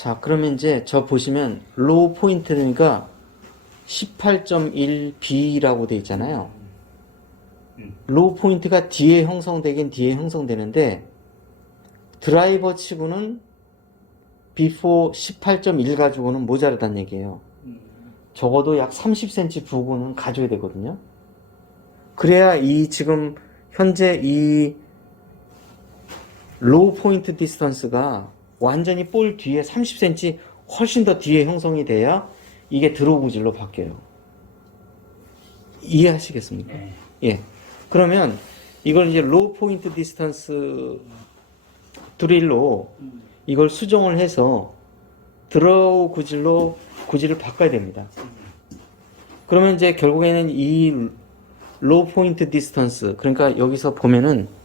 자, 그러면 이제 저 보시면 로우 포인트니까 18.1B라고 돼 있잖아요. 로우 포인트가 뒤에 형성되긴 뒤에 형성되는데 드라이버 치고는 before 18.1 가지고는 모자르다는 얘기예요. 적어도 약 30cm 부근은 가져야 되거든요. 그래야 이 지금 현재 이 로우 포인트 디스턴스가 완전히 볼 뒤에 30cm 훨씬 더 뒤에 형성이 돼야 이게 드로우 구질로 바뀌어요. 이해하시겠습니까? 네. 예. 그러면 이걸 이제 로우 포인트 디스턴스 드릴로 이걸 수정을 해서 드로우 구질로 구질을 바꿔야 됩니다. 그러면 이제 결국에는 이 로우 포인트 디스턴스, 그러니까 여기서 보면은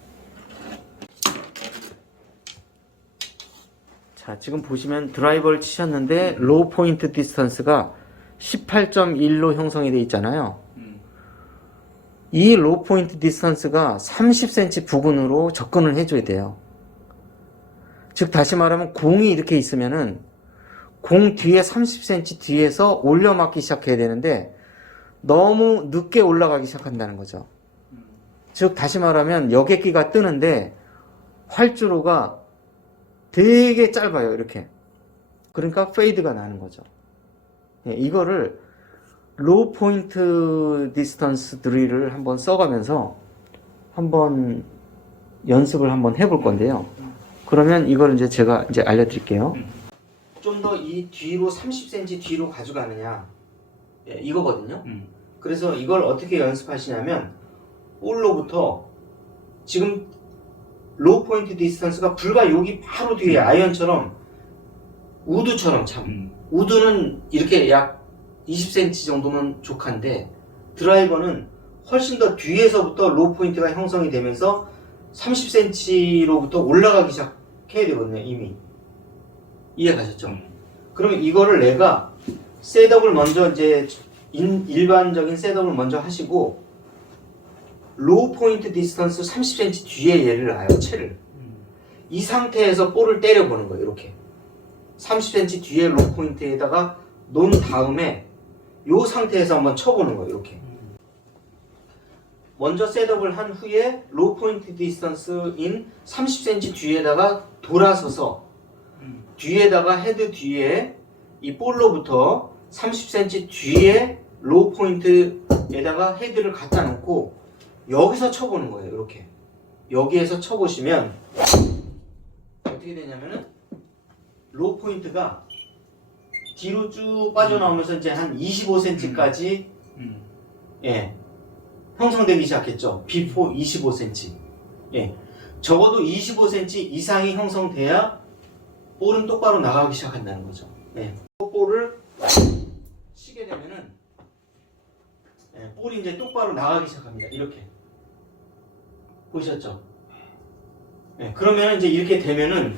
자, 지금 보시면 드라이버를 치셨는데 로우 포인트 디스턴스가 18.1로 형성이 되어 있잖아요. 이 로우 포인트 디스턴스가 30cm 부근으로 접근을 해줘야 돼요. 즉 다시 말하면 공이 이렇게 있으면은 공 뒤에 30cm 뒤에서 올려 맞기 시작해야 되는데 너무 늦게 올라가기 시작한다는 거죠. 즉 다시 말하면 여객기가 뜨는데 활주로가 되게 짧아요. 이렇게. 그러니까 페이드가 나는 거죠. 이거를 로우 포인트 디스턴스 드릴을 한번 써가면서 한번 연습을 한번 해볼 건데요. 그러면 이걸 이제 제가 이제 알려드릴게요. 좀 더 이 뒤로 30cm 뒤로 가져가느냐, 이거거든요. 그래서 이걸 어떻게 연습하시냐면 볼로부터 지금 로우 포인트 디스턴스가 불과 여기 바로 뒤에 아이언처럼 우드처럼 참 우드는 이렇게 약 20cm 정도면 족한데 드라이버는 훨씬 더 뒤에서부터 로우 포인트가 형성이 되면서 30cm로부터 올라가기 시작해야 되거든요. 이미 이해 가셨죠? 그러면 이거를 내가 셋업을 먼저 이제 일반적인 셋업을 먼저 하시고 로우 포인트 디스턴스 30cm 뒤에 얘를 놔요. 채를 이 상태에서 볼을 때려보는 거예요. 이렇게 30cm 뒤에 로우 포인트에다가 놓은 다음에 이 상태에서 한번 쳐보는 거예요. 이렇게 먼저 셋업을 한 후에 로우 포인트 디스턴스인 30cm 뒤에다가 돌아서서 뒤에다가 헤드 뒤에 이 볼로부터 30cm 뒤에 로우 포인트에다가 헤드를 갖다 놓고 여기서 쳐보는 거예요. 이렇게 여기에서 쳐보시면 어떻게 되냐면은 로우 포인트가 뒤로 쭉 빠져나오면서 이제 한 25cm까지 형성되기 시작했죠. 비포 25cm. 적어도 25cm 이상이 형성돼야 볼은 똑바로 나가기 시작한다는 거죠. 볼을 치게 되면은 볼이 이제 똑바로 나가기 시작합니다. 이렇게 보셨죠? 그러면 이제 이렇게 되면은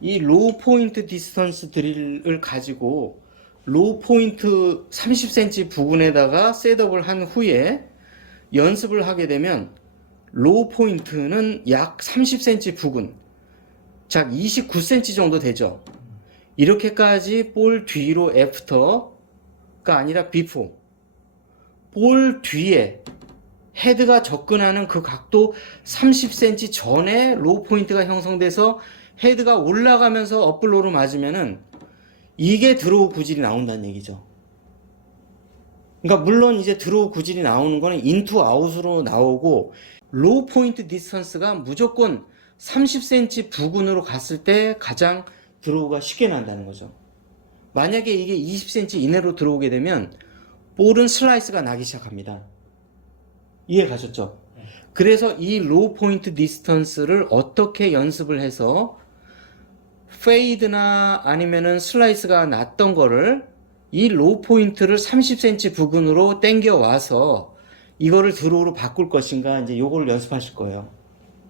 이 로우 포인트 디스턴스 드릴을 가지고 로우 포인트 30cm 부근에다가 셋업을 한 후에 연습을 하게 되면 로우 포인트는 약 30cm 부근, 약 29cm 정도 되죠. 이렇게까지 볼 뒤로 애프터가 아니라 비포, 볼 뒤에 헤드가 접근하는 그 각도 30cm 전에 로우 포인트가 형성돼서 헤드가 올라가면서 업블로우로 맞으면은 이게 드로우 구질이 나온다는 얘기죠. 그러니까 물론 이제 드로우 구질이 나오는 거는 인투 아웃으로 나오고 로우 포인트 디스턴스가 무조건 30cm 부근으로 갔을 때 가장 드로우가 쉽게 난다는 거죠. 만약에 이게 20cm 이내로 들어오게 되면 볼은 슬라이스가 나기 시작합니다. 이해 가셨죠? 그래서 이 로우 포인트 디스턴스를 어떻게 연습을 해서 페이드나 아니면은 슬라이스가 났던 거를 이 로우 포인트를 30cm 부근으로 당겨 와서 이거를 드로우로 바꿀 것인가, 이제 요거를 연습하실 거예요.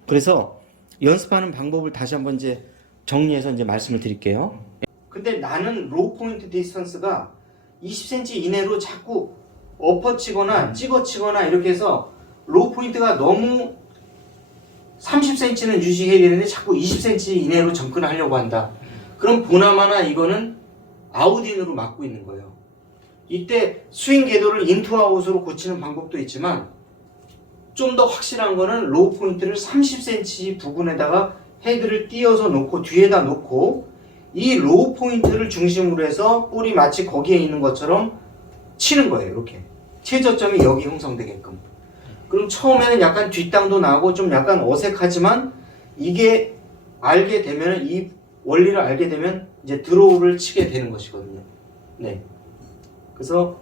그래서 연습하는 방법을 다시 한번 이제 정리해서 이제 말씀을 드릴게요. 근데 나는 로우 포인트 디스턴스가 20cm 이내로 자꾸 엎어치거나 찍어치거나 이렇게 해서 로우 포인트가 너무 30cm는 유지해야 되는데 자꾸 20cm 이내로 접근하려고 한다. 그럼 보나마나 이거는 아웃인으로 막고 있는 거예요. 이때 스윙 궤도를 인투아웃으로 고치는 방법도 있지만 좀 더 확실한 거는 로우 포인트를 30cm 부분에다가 헤드를 띄어서 놓고 뒤에다 놓고 이 로우 포인트를 중심으로 해서 볼이 마치 거기에 있는 것처럼 치는 거예요. 이렇게 최저점이 여기 형성되게끔. 그럼 처음에는 약간 뒷땅도 나고 좀 약간 어색하지만 이게 알게 되면 이 원리를 알게 되면 이제 드로우를 치게 되는 것이거든요. 네. 그래서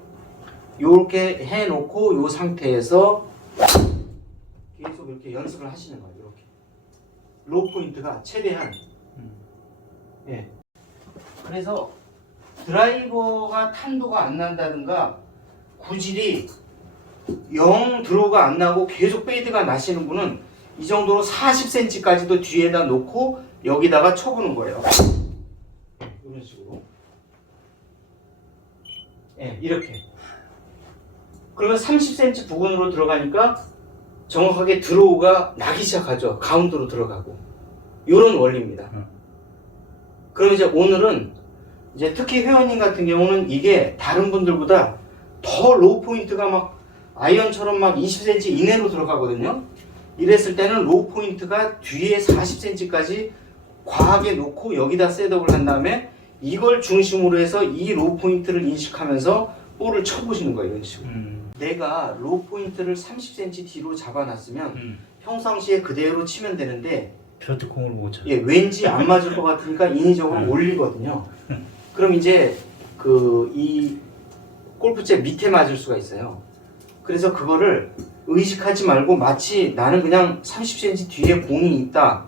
이렇게 해놓고 이 상태에서 계속 이렇게 연습을 하시는 거예요. 이렇게 로우 포인트가 최대한. 예. 그래서 드라이버가 탄도가 안 난다든가 구질이 영 드로우가 안 나고 계속 페이드가 나시는 분은 이 정도로 40cm까지도 뒤에다 놓고 여기다가 쳐보는 거예요. 이런 식으로. 예, 이렇게. 그러면 30cm 부근으로 들어가니까 정확하게 드로우가 나기 시작하죠. 가운데로 들어가고. 이런 원리입니다. 그럼 이제 오늘은 이제 특히 회원님 같은 경우는 이게 다른 분들보다 더 로우 포인트가 막 아이언처럼 막 20cm 이내로 들어가거든요. 이랬을 때는 로우 포인트가 뒤에 40cm까지 과하게 놓고 여기다 셋업을 한 다음에 이걸 중심으로 해서 이 로우 포인트를 인식하면서 볼을 쳐보시는 거예요. 이런 식으로. 내가 로우 포인트를 30cm 뒤로 잡아놨으면 평상시에 그대로 치면 되는데 저한테 공을 못 쳐. 예, 왠지 안 맞을 것 같으니까 인위적으로 올리거든요. 그럼 이제 이 골프채 밑에 맞을 수가 있어요. 그래서 그거를 의식하지 말고 마치 나는 그냥 30cm 뒤에 공이 있다.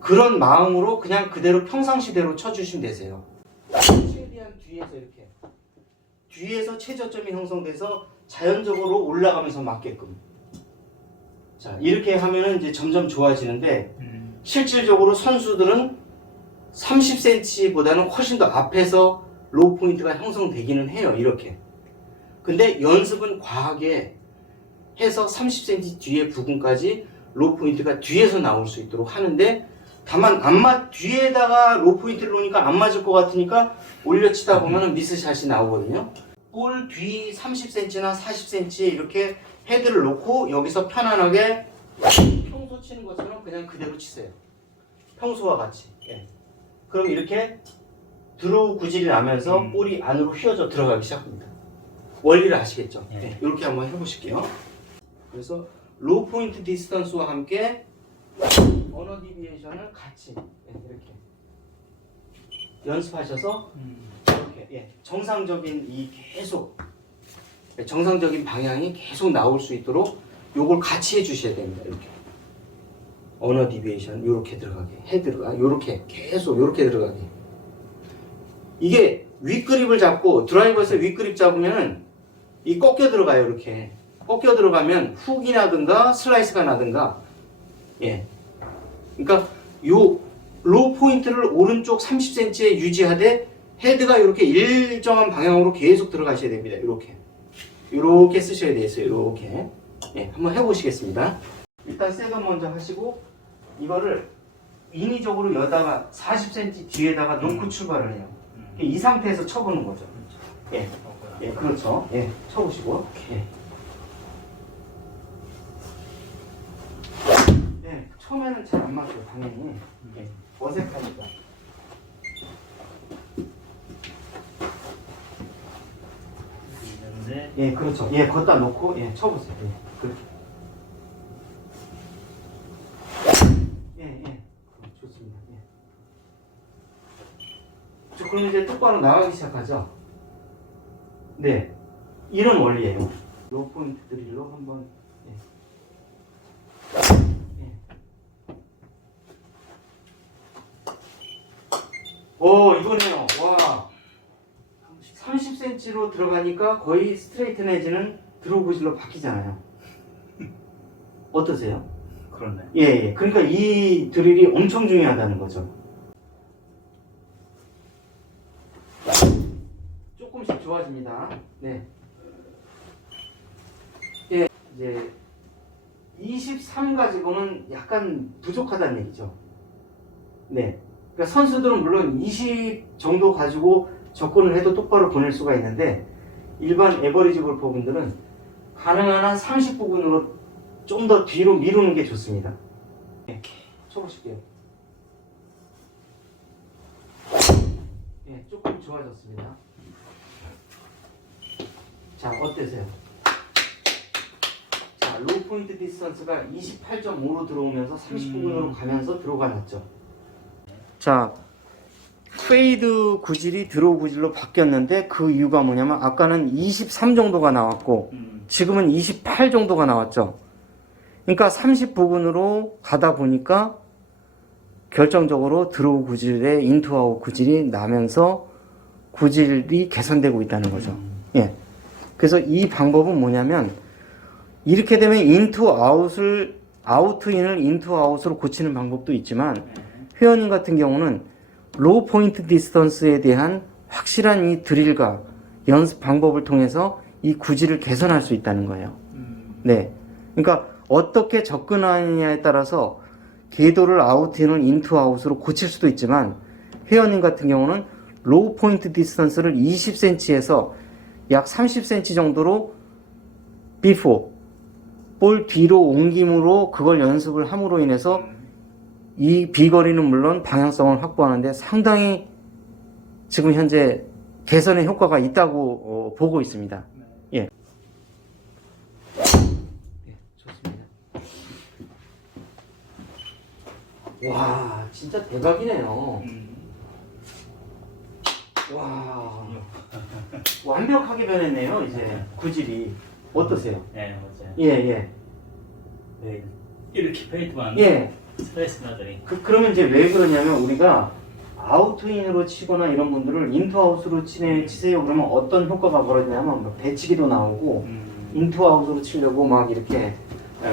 그런 마음으로 그냥 그대로 평상시대로 쳐주시면 되세요. 최대한 뒤에서 이렇게. 뒤에서 최저점이 형성돼서 자연적으로 올라가면서 맞게끔. 자, 이렇게 하면은 이제 점점 좋아지는데, 실질적으로 선수들은 30cm보다는 훨씬 더 앞에서 로우 포인트가 형성되기는 해요. 이렇게. 근데 연습은 과하게 해서 30cm 뒤에 부분까지 로우 포인트가 뒤에서 나올 수 있도록 하는데, 다만 뒤에다가 로우 포인트를 놓으니까 안 맞을 것 같으니까 올려치다 보면 미스샷이 나오거든요. 볼 뒤 30cm나 40cm에 이렇게 헤드를 놓고 여기서 편안하게 평소 치는 것처럼 그냥 그대로 치세요. 평소와 같이. 예. 그럼 이렇게 드로우 구질이 나면서 볼이 안으로 휘어져 들어가기 시작합니다. 원리를 아시겠죠? 예. 네, 이렇게 한번 해보실게요. 그래서 로우 포인트 디스턴스와 함께 언어 디비에이션을 같이 이렇게 연습하셔서 이렇게 정상적인 정상적인 방향이 계속 나올 수 있도록 요걸 같이 해주셔야 됩니다. 이렇게 언어 디비에이션 요렇게 들어가게 헤드가 요렇게 계속 요렇게 들어가게. 이게 윗그립을 잡고 드라이버에서 윗그립 잡으면 이 꺾여 들어가요. 이렇게 꺾여 들어가면 훅이 나든가 슬라이스가 나든가. 예. 그러니까 요 로우 포인트를 오른쪽 30cm에 유지하되 헤드가 이렇게 일정한 방향으로 계속 들어가셔야 됩니다. 이렇게 쓰셔야 되겠어요. 이렇게. 예, 한번 해보시겠습니다. 일단 셋업 먼저 하시고 이거를 인위적으로 여다가 40cm 뒤에다가 놓고 출발을 해요. 이 상태에서 쳐보는 거죠. 예, 예, 그렇죠. 예, 쳐보시고. 예. 예, 처음에는 잘 안 맞아요, 당연히. 예, 어색하니까. 예, 그렇죠. 예, 걷다 놓고, 예, 쳐보세요. 예, 그렇게. 예, 예. 좋습니다. 예. 그럼 이제 똑바로 나가기 시작하죠? 네. 이런 원리예요. 로우 포인트 드릴로 한번. 예. 예. 오, 이거네요. 와. 30cm로 들어가니까 거의 스트레이트 내지는 드로우 구질로 바뀌잖아요. 어떠세요? 그렇네. 예, 예. 그러니까 이 드릴이 엄청 중요하다는 거죠. 조금씩 좋아집니다. 네. 예, 이제 23 가지고는 약간 부족하다는 얘기죠. 네. 그러니까 선수들은 물론 20 정도 가지고 접근을 해도 똑바로 보낼 수가 있는데 일반 에버리지 골퍼분들은 가능한 한 30 부근으로 좀 더 뒤로 미루는 게 좋습니다. 네, 쳐보실게요. 네, 조금 좋아졌습니다. 자, 어떠세요? 자, 로우 포인트 디스턴스가 28.5로 들어오면서 30 부근으로 가면서 들어가 놨죠. 자, 페이드 구질이 드로우 구질로 바뀌었는데 그 이유가 뭐냐면 아까는 23 정도가 나왔고 지금은 28 정도가 나왔죠. 그러니까 30 부근으로 가다 보니까 결정적으로 드로우 구질의 인투아웃 구질이 나면서 구질이 개선되고 있다는 거죠. 예. 그래서 이 방법은 뭐냐면 이렇게 되면 인투아웃을 아우트인을 인투아웃으로 고치는 방법도 있지만 회원님 같은 경우는 로우 포인트 디스턴스에 대한 확실한 이 드릴과 연습 방법을 통해서 이 구질을 개선할 수 있다는 거예요. 네. 그러니까 어떻게 접근하느냐에 따라서 궤도를 아웃인을 인투 아웃으로 고칠 수도 있지만 회원님 같은 경우는 로우 포인트 디스턴스를 20cm에서 약 30cm 정도로 before 볼 뒤로 옮김으로 그걸 연습을 함으로 인해서 이 비거리는 물론 방향성을 확보하는데 상당히 지금 현재 개선의 효과가 있다고 보고 있습니다. 예. 예, 좋습니다. 와, 진짜 대박이네요. 와, 완벽하게 변했네요. 이제 구질이 어떠세요? 네, 맞아요. 예, 예. 네, 이렇게 페이트만 예. 스트레스 나더니. 그러면 이제 왜 그러냐면 우리가 아웃인으로 치거나 이런 분들을 인투아웃으로 치세요. 그러면 어떤 효과가 벌어지냐면 뭐 배치기도 나오고 인투아웃으로 치려고 막 이렇게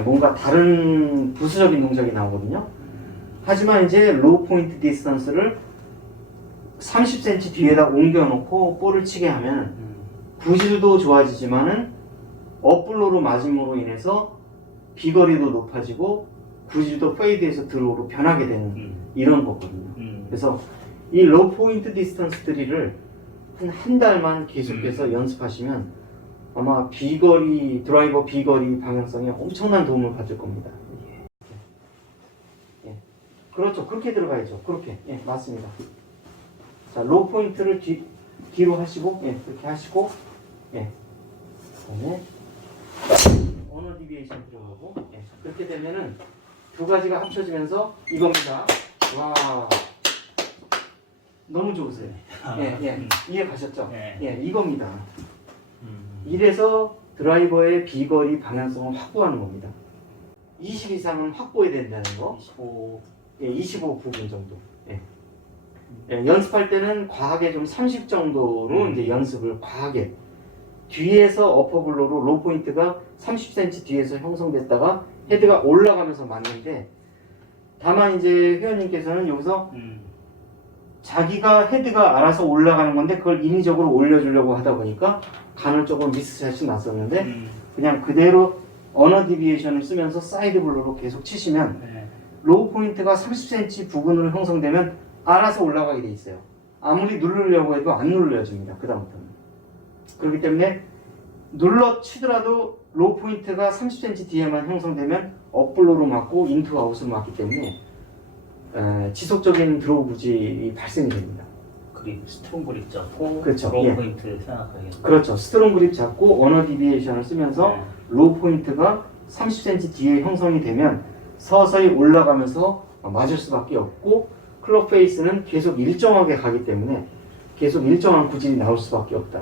뭔가 다른 부수적인 동작이 나오거든요. 하지만 이제 로우 포인트 디스턴스를 30cm 뒤에다 옮겨놓고 볼을 치게 하면 구질도 좋아지지만은 업블로로 맞음으로 인해서 비거리도 높아지고 구질도 페이드에서 드로우로 변하게 되는 이런 거거든요. 그래서 이 로우 포인트 디스턴스 드릴을 한 달만 계속해서 연습하시면 아마 비거리 드라이버 비거리 방향성에 엄청난 도움을 받을 겁니다. 예. 그렇죠. 그렇게 들어가야죠. 그렇게. 예, 맞습니다. 자, 로우 포인트를 뒤로 하시고, 예, 그렇게 하시고, 예. 그다음에 언어 디비에이션 들어가고, 예. 그렇게 되면은 두 가지가 합쳐지면서 이겁니다. 와, 너무 좋으세요. 예, 예. 이해 가셨죠? 예, 이겁니다. 이래서 드라이버의 비거리 방향성을 확보하는 겁니다. 20 이상은 확보해야 된다는 거. 25. 예, 25 부분 정도. 예. 예, 연습할 때는 과하게 좀 30 정도로 이제 연습을 과하게. 뒤에서 어퍼블로로 로우 포인트가 30cm 뒤에서 형성됐다가 헤드가 올라가면서 맞는데 다만 이제 회원님께서는 여기서 자기가 헤드가 알아서 올라가는 건데 그걸 인위적으로 올려주려고 하다 보니까 간헐적으로 미스샷이 났었는데 그냥 그대로 언어 디비에이션을 쓰면서 사이드 블로로 계속 치시면 로우 포인트가 30cm 부근으로 형성되면 알아서 올라가게 돼 있어요. 아무리 누르려고 해도 안 눌러집니다. 그 다음부터는. 그렇기 때문에 눌러 치더라도 로우 포인트가 30cm 뒤에만 형성되면 업블로로 맞고 인투 아웃으로 맞기 때문에 지속적인 드로우 구질이 발생이 됩니다. 그립, 스트롱 그립 잡고 그렇죠. 로우 예. 포인트 생각하겠다. 그렇죠. 스트롱 그립 잡고 언어 디비에이션을 쓰면서 로우 포인트가 30cm 뒤에 형성이 되면 서서히 올라가면서 맞을 수밖에 없고 클럽 페이스는 계속 일정하게 가기 때문에 계속 일정한 구질이 나올 수밖에 없다.